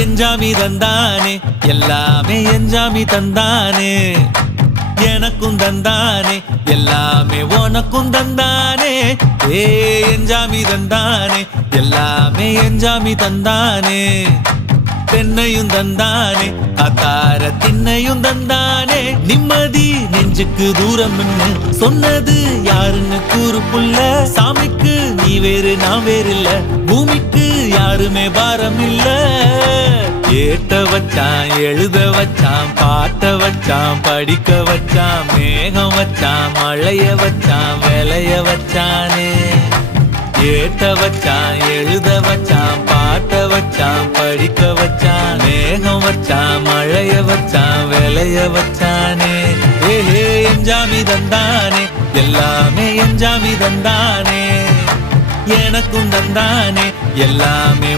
எஞ்சாமி தந்தானே எல்லாமே எஞ்சாமி தந்தானே எனக்கும் தந்தானே எல்லாமே உனக்கும் தந்தானே ஏ எஞ்சாமி தந்தானே எல்லாமே எஞ்சாமி தந்தானே தென்னையும் தந்தானே அத்தார திண்ணையும் தந்தானே நிம்மதி நெஞ்சுக்கு தூரம் சொன்னது யாருன்னு கூறு புள்ள சாமிக்கு நீ வேறு நான் வேறு இல்ல பூமிக்கு யாருமே பாரம் இல்ல ஏட்ட வச்சான் எழுத வச்சான் பாட்ட வச்சான் படிக்க வச்சான் மேகம் வச்சான் மழைய வச்சான் விளைய வச்சானே ஏட்ட வச்சான் எழுத வச்சான் பாட்ட வச்சான் படிக்க வச்சான் மேகம் வச்சான் மழைய வச்சான் விளைய வச்சானே ஏஹே எஞ்சாமி தந்தானே எல்லாமே எஞ்சாமி தந்தானே எனக்கும் தந்தானே எல்லாமே